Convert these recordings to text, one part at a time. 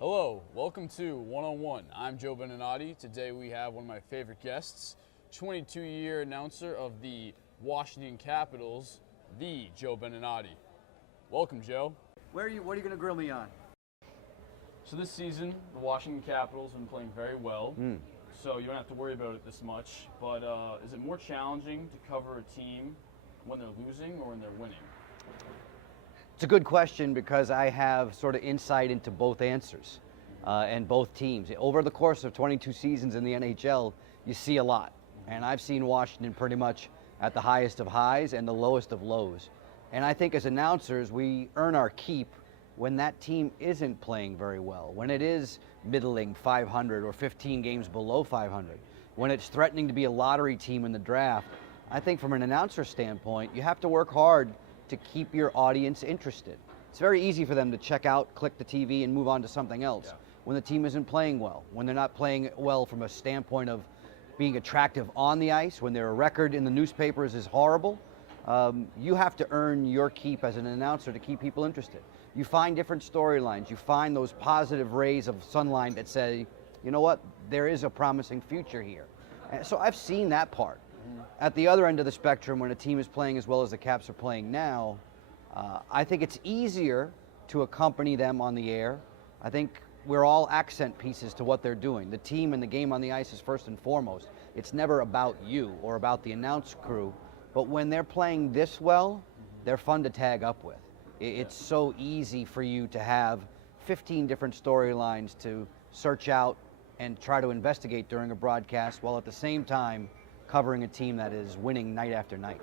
Hello, welcome to One on One. I'm Joe Beninati. Today we have one of my favorite guests, 22-year announcer of the Washington Capitals, the Joe Beninati. Welcome, Joe. What are you going to grill me on? So this season, the Washington Capitals have been playing very well, so you don't have to worry about it this much. But is it more challenging to cover a team when they're losing or when they're winning? It's a good question because I have sort of insight into both answers and both teams. Over the course of 22 seasons in the NHL, you see a lot. And I've seen Washington pretty much at the highest of highs and the lowest of lows. And I think as announcers, we earn our keep when that team isn't playing very well, when it is middling 500 or 15 games below 500, when it's threatening to be a lottery team in the draft. I think from an announcer standpoint, you have to work hard to keep your audience interested. It's very easy for them to check out, click the TV, and move on to something else when the team isn't playing well, when they're not playing well from a standpoint of being attractive on the ice, when their record in the newspapers is horrible. You have to earn your keep as an announcer to keep people interested. You find different storylines. You find those positive rays of sunlight that say, you know what, there is a promising future here. And so I've seen that part. At the other end of the spectrum, when a team is playing as well as the Caps are playing now, I think it's easier to accompany them on the air. I think we're all accent pieces to what they're doing. The team and the game on the ice is first and foremost. It's never about you or about the announce crew. But when they're playing this well, they're fun to tag up with. It's so easy for you to have 15 different storylines to search out and try to investigate during a broadcast, while at the same time covering a team that is winning night after night.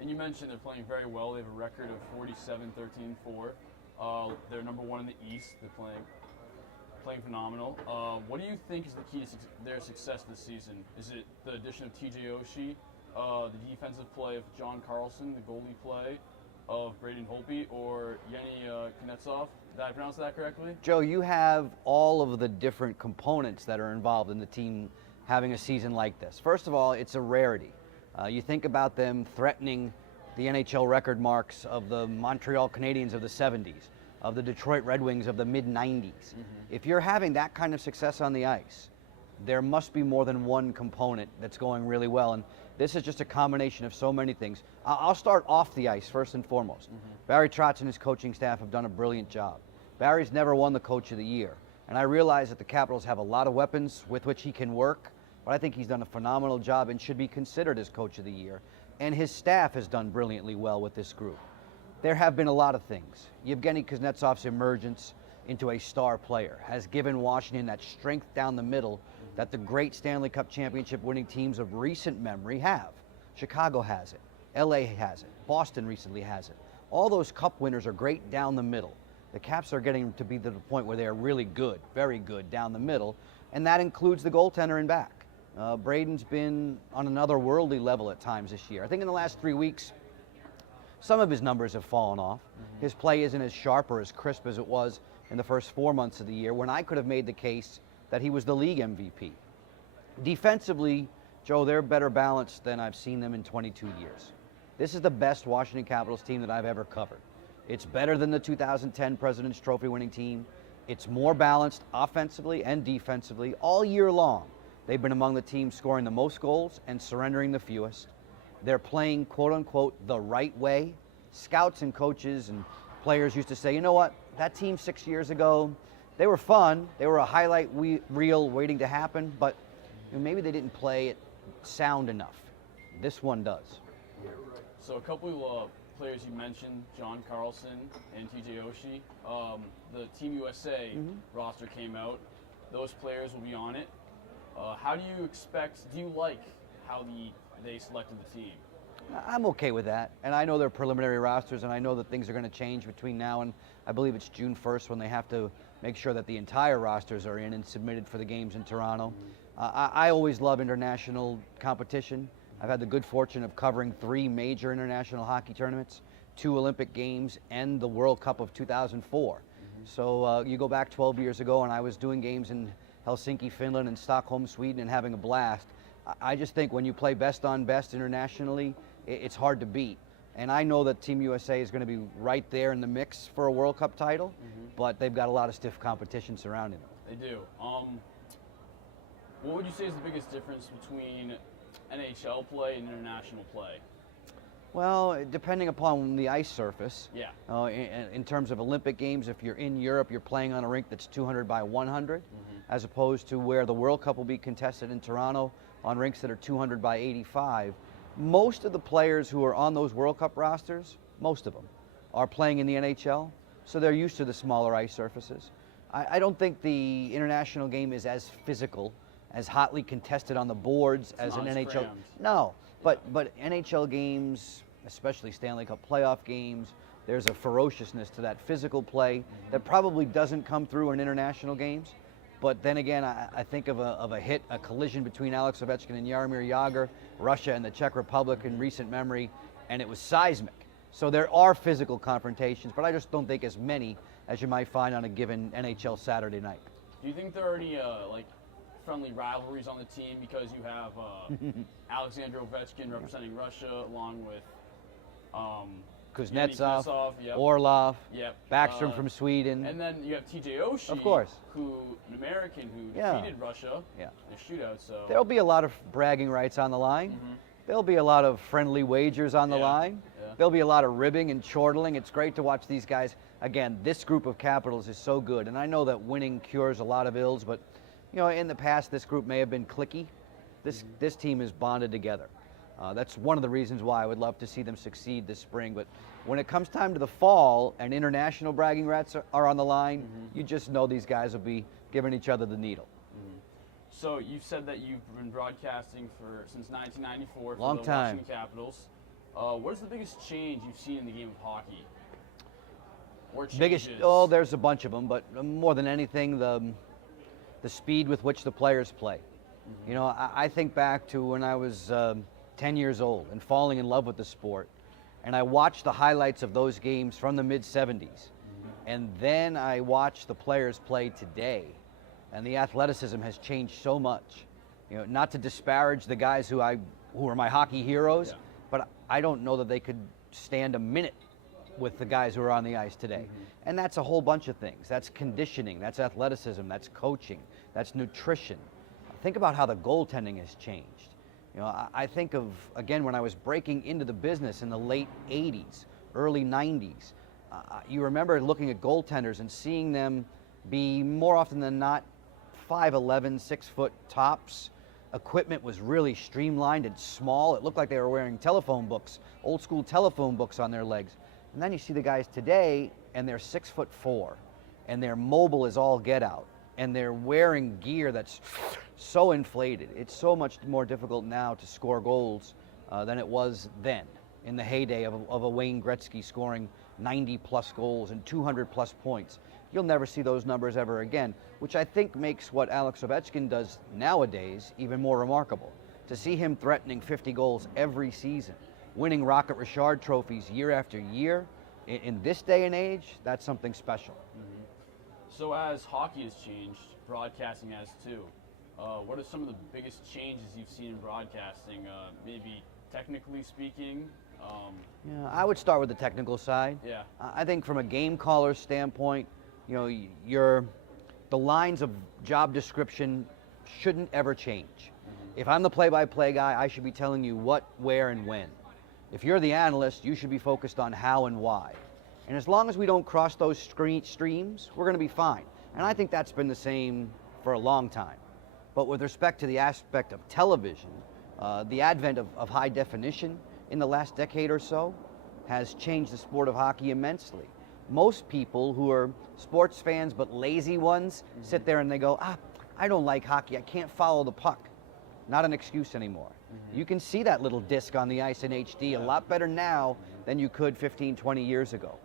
And you mentioned they're playing very well. They have a record of 47-13-4. They're number one in the East. They're playing phenomenal. What do you think is the key to their success this season? Is it the addition of TJ Oshie, the defensive play of John Carlson, the goalie play of Braden Holtby, or Yeni Kuznetsov? Did I pronounce that correctly? Joe, you have all of the different components that are involved in the team having a season like this. First of all, it's a rarity. You think about them threatening the NHL record marks of the Montreal Canadiens of the 70s, of the Detroit Red Wings of the mid-90s. If you're having that kind of success on the ice, there must be more than one component that's going really well. And this is just a combination of so many things. I'll start off the ice first and foremost. Barry Trotz and his coaching staff have done a brilliant job. Barry's never won the Coach of the Year. And I realize that the Capitals have a lot of weapons with which he can work, but I think he's done a phenomenal job and should be considered as Coach of the Year. And his staff has done brilliantly well with this group. There have been a lot of things. Yevgeny Kuznetsov's emergence into a star player has given Washington that strength down the middle that the great Stanley Cup championship winning teams of recent memory have. Chicago has it. LA has it. Boston recently has it. All those cup winners are great down the middle. The Caps are getting to be to the point where they are really good, very good down the middle, and that includes the goaltender in back. Braden's been on another worldly level at times this year. I think in the last 3 weeks, some of his numbers have fallen off. His play isn't as sharp or as crisp as it was in the first 4 months of the year, when I could have made the case that he was the league MVP. Defensively, Joe, they're better balanced than I've seen them in 22 years. This is the best Washington Capitals team that I've ever covered. It's better than the 2010 President's Trophy winning team. It's more balanced offensively and defensively all year long. They've been among the teams scoring the most goals and surrendering the fewest. They're playing, quote unquote, the right way. Scouts and coaches and players used to say, you know what, that team 6 years ago, they were fun. They were a highlight reel waiting to happen, but maybe they didn't play it sound enough. This one does. So a couple of players you mentioned, John Carlson and TJ Oshie. The Team USA roster came out. Those players will be on it. How do you like how they selected the team? I'm okay with that, and I know they're preliminary rosters, and I know that things are going to change between now and I believe it's June 1st when they have to make sure that the entire rosters are in and submitted for the games in Toronto. I always love international competition. I've had the good fortune of covering 3 major international hockey tournaments, 2 Olympic Games, and the World Cup of 2004. So you go back 12 years ago, and I was doing games in Helsinki, Finland, and Stockholm, Sweden, and having a blast. I just think when you play best on best internationally, it's hard to beat. And I know that Team USA is going to be right there in the mix for a World Cup title, but they've got a lot of stiff competition surrounding them. They do. What would you say is the biggest difference between NHL play and international play? Well, depending upon the ice surface. Yeah. In terms of Olympic Games, if you're in Europe, you're playing on a rink that's 200 by 100, as opposed to where the World Cup will be contested in Toronto on rinks that are 200 by 85. Most of the players who are on those World Cup rosters, most of them, are playing in the NHL, so they're used to the smaller ice surfaces. I don't think the international game is as physical, as hotly contested on the boards as an NHL. Crammed. No, but NHL games, especially Stanley Cup playoff games, there's a ferociousness to that physical play that probably doesn't come through in international games. But then again, I think of a collision between Alex Ovechkin and Jaromir Jagr, Russia and the Czech Republic in recent memory, and it was seismic. So there are physical confrontations, but I just don't think as many as you might find on a given NHL Saturday night. Do you think there are any friendly rivalries on the team because you have Alexander Ovechkin representing Russia along with Kuznetsov, yep. Orlov, Yep. Backstrom from Sweden. And then you have TJ Oshie, Of course. an American who Yeah. defeated Russia in a shootout. So There'll be a lot of bragging rights on the line. There'll be a lot of friendly wagers on the line. Yeah. There'll be a lot of ribbing and chortling. It's great to watch these guys. Again, this group of Capitals is so good, and I know that winning cures a lot of ills, but in the past this group may have been cliquey. This team is bonded together. That's one of the reasons why I would love to see them succeed this spring. But when it comes time to the fall and international bragging rights are on the line, you just know these guys will be giving each other the needle. So you've said that you've been broadcasting since 1994 for Long the time. Washington Capitals. What is the biggest change you've seen in the game of hockey? Or changes? There's a bunch of them, but more than anything, the speed with which the players play. I think back to when I was 10 years old and falling in love with the sport, and I watched the highlights of those games from the mid-'70s, and then I watched the players play today, and the athleticism has changed so much. Not to disparage the guys who are my hockey heroes, but I don't know that they could stand a minute with the guys who are on the ice today. And that's a whole bunch of things. That's conditioning, that's athleticism, that's coaching, that's nutrition. Think about how the goaltending has changed. I think of, again, when I was breaking into the business in the late 80s, early 90s, you remember looking at goaltenders and seeing them be more often than not 5'11", 6-foot tops. Equipment was really streamlined and small. It looked like they were wearing telephone books, old school telephone books on their legs. And then you see the guys today, and they're 6'4", and their mobile is all get out, and they're wearing gear that's so inflated. It's so much more difficult now to score goals than it was then, in the heyday of a Wayne Gretzky scoring 90-plus goals and 200-plus points. You'll never see those numbers ever again, which I think makes what Alex Ovechkin does nowadays even more remarkable. To see him threatening 50 goals every season, winning Rocket Richard trophies year after year, in this day and age, that's something special. So as hockey has changed, broadcasting has too. What are some of the biggest changes you've seen in broadcasting, maybe technically speaking? I would start with the technical side. Yeah. I think from a game caller standpoint, the lines of job description shouldn't ever change. If I'm the play-by-play guy, I should be telling you what, where, and when. If you're the analyst, you should be focused on how and why. And as long as we don't cross those streams, we're going to be fine. And I think that's been the same for a long time. But with respect to the aspect of television, the advent of high definition in the last decade or so has changed the sport of hockey immensely. Most people who are sports fans but lazy ones sit there and they go, I don't like hockey, I can't follow the puck. Not an excuse anymore. You can see that little disc on the ice in HD a lot better now than you could 15, 20 years ago.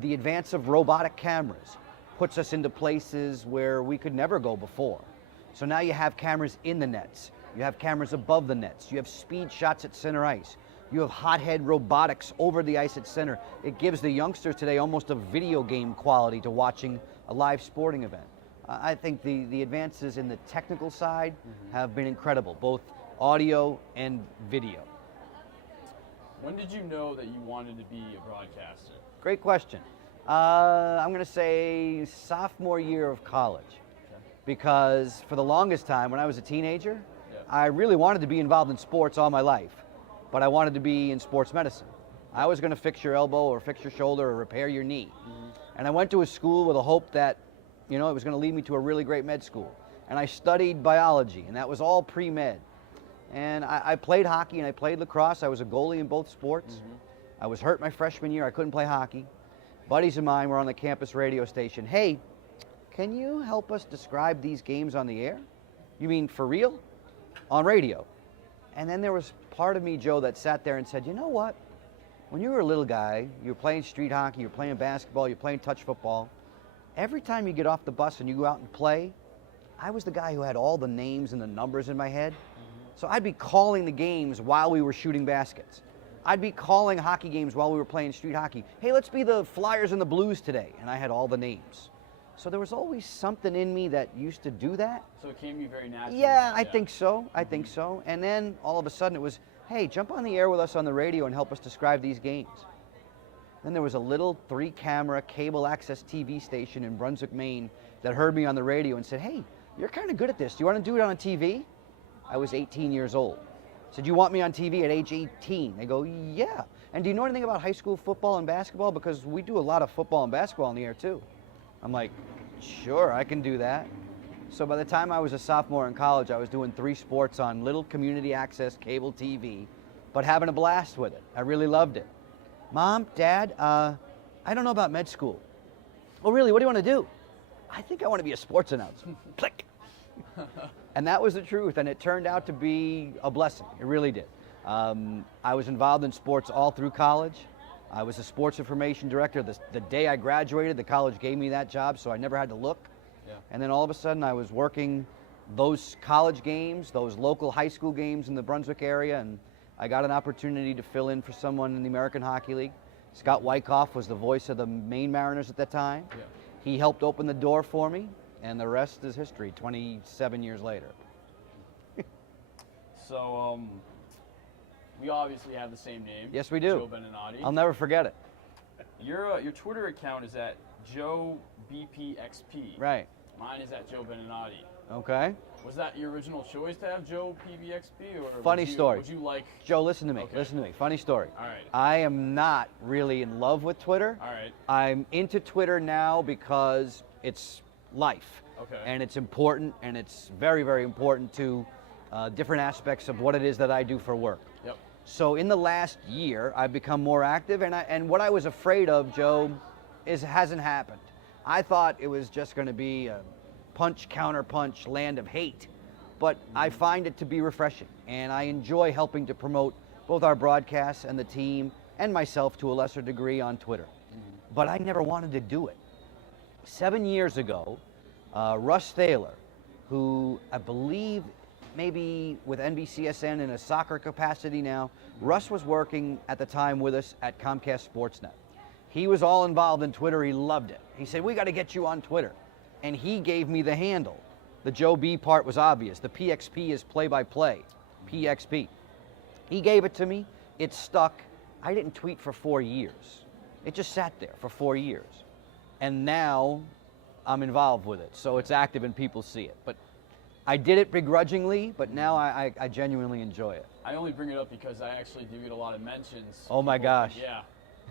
The advance of robotic cameras puts us into places where we could never go before. So now you have cameras in the nets, you have cameras above the nets, you have speed shots at center ice, you have hothead robotics over the ice at center. It gives the youngsters today almost a video game quality to watching a live sporting event. I think the advances in the technical side have been incredible, both audio and video. When did you know that you wanted to be a broadcaster? Great question. I'm going to say sophomore year of college. Okay. Because for the longest time, when I was a teenager, Yeah. I really wanted to be involved in sports all my life, but I wanted to be in sports medicine. I was going to fix your elbow or fix your shoulder or repair your knee. And I went to a school with a hope that, it was going to lead me to a really great med school. And I studied biology, and that was all pre-med. And I played hockey and I played lacrosse. I was a goalie in both sports. I was hurt my freshman year. I couldn't play hockey. Buddies of mine were on the campus radio station. Hey, can you help us describe these games on the air? You mean for real? On radio. And then there was part of me, Joe, that sat there and said, you know what? When you were a little guy, you were playing street hockey, you were playing basketball, you were playing touch football. Every time you get off the bus and you go out and play, I was the guy who had all the names and the numbers in my head. So I'd be calling the games while we were shooting baskets. I'd be calling hockey games while we were playing street hockey. Hey, let's be the Flyers and the Blues today. And I had all the names. So there was always something in me that used to do that. So it came to you very naturally. Yeah, I think so. I think so. And then all of a sudden it was, hey, jump on the air with us on the radio and help us describe these games. Then there was a little 3-camera cable access TV station in Brunswick, Maine that heard me on the radio and said, hey, you're kind of good at this. Do you want to do it on TV? I was 18 years old. Said, you want me on TV at age 18? They go, yeah. And do you know anything about high school football and basketball? Because we do a lot of football and basketball on the air too. I'm like, sure, I can do that. So by the time I was a sophomore in college, I was doing 3 sports on little community access cable TV, but having a blast with it. I really loved it. Mom, Dad, I don't know about med school. Oh, really? What do you want to do? I think I want to be a sports announcer. Click. And that was the truth, and it turned out to be a blessing. It really did. I was involved in sports all through college. I was a sports information director. The day I graduated, the college gave me that job, so I never had to look. Yeah. And then all of a sudden, I was working those college games, those local high school games in the Brunswick area, and I got an opportunity to fill in for someone in the American Hockey League. Scott Wyckoff was the voice of the Maine Mariners at that time. Yeah. He helped open the door for me, and the rest is history, 27 years later. So, we obviously have the same name. Yes, we do. Joe Beninati. I'll never forget it. Your Twitter account is at Joe BPXP. Right. Mine is at Joe Beninati. Okay. Was that your original choice to have Joe PBXP, or Funny would you, story. Would you like? Joe, listen to me. Okay. Listen to me. Funny story. All right. I am not really in love with Twitter. All right. I'm into Twitter now because it's life. Okay. And it's important, and it's very, very important to different aspects of what it is that I do for work. Yep. So in the last year, I've become more active, and what I was afraid of, Joe, hasn't happened. I thought it was just going to be a punch, counter punch, land of hate. But I find it to be refreshing, and I enjoy helping to promote both our broadcasts and the team and myself to a lesser degree on Twitter. But I never wanted to do it. 7 years ago, Russ Thaler, who I believe maybe with NBCSN in a soccer capacity now, Russ was working at the time with us at Comcast Sportsnet. He was all involved in Twitter. He loved it. He said, we got to get you on Twitter. And he gave me the handle. The Joe B part was obvious. The PXP is play-by-play, PXP. He gave it to me. It stuck. I didn't tweet for 4 years. It just sat there for 4 years. And now I'm involved with it. So it's active and people see it. But I did it begrudgingly, but now I genuinely enjoy it. I only bring it up because I actually do get a lot of mentions. Oh my gosh. Yeah.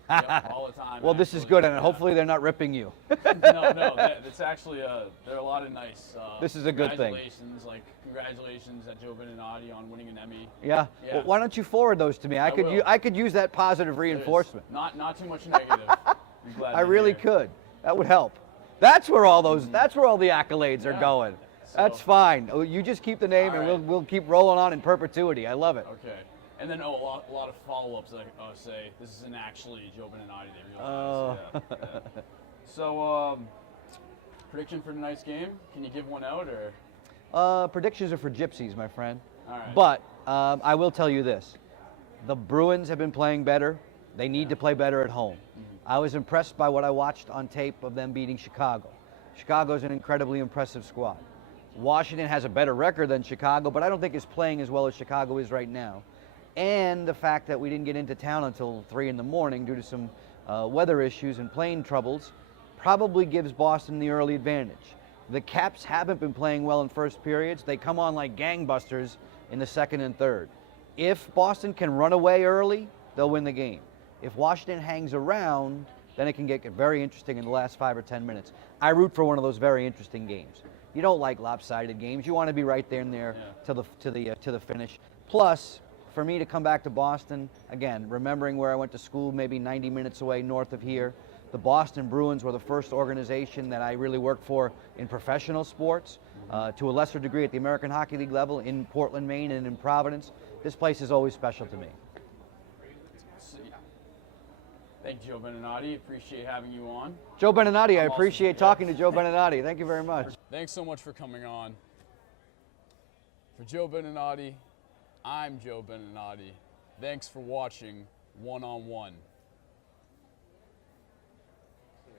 Yep, all the time. Well, this is good, and hopefully they're not ripping you. No, it's actually, there are a lot of nice. This is a good thing. Congratulations at Joe Beninati on winning an Emmy. Yeah. Yeah. Well, why don't you forward those to me? I could use that positive reinforcement. Not too much negative. I'm glad I really could. That would help. That's where all the accolades are going. That's fine. You just keep the name, and we'll keep rolling on in perpetuity. I love it. Okay. And then a lot of follow-ups that say this isn't actually Joe Beninati. They realize. Yeah. So, prediction for tonight's game? Can you give one out, or? Predictions are for gypsies, my friend. All right. But I will tell you this: the Bruins have been playing better. They need to play better at home. I was impressed by what I watched on tape of them beating Chicago. Chicago's an incredibly impressive squad. Washington has a better record than Chicago, but I don't think is playing as well as Chicago is right now. and the fact that we didn't get into town until 3 in the morning due to some weather issues and plane troubles probably gives Boston the early advantage. The Caps haven't been playing well in first periods. They come on like gangbusters in the second and third. If Boston can run away early, they'll win the game. If Washington hangs around, then it can get very interesting in the last 5 or 10 minutes. I root for one of those very interesting games. You don't like lopsided games. You want to be right there and there to the finish. Plus, for me to come back to Boston, again, remembering where I went to school, maybe 90 minutes away north of here, the Boston Bruins were the first organization that I really worked for in professional sports, to a lesser degree at the American Hockey League level in Portland, Maine, and in Providence. This place is always special to me. Thank you, Joe Beninati. Appreciate having you on. Joe Beninati, I appreciate talking to Joe Beninati. Thank you very much. Thanks so much for coming on. For Joe Beninati, I'm Joe Beninati. Thanks for watching One on One.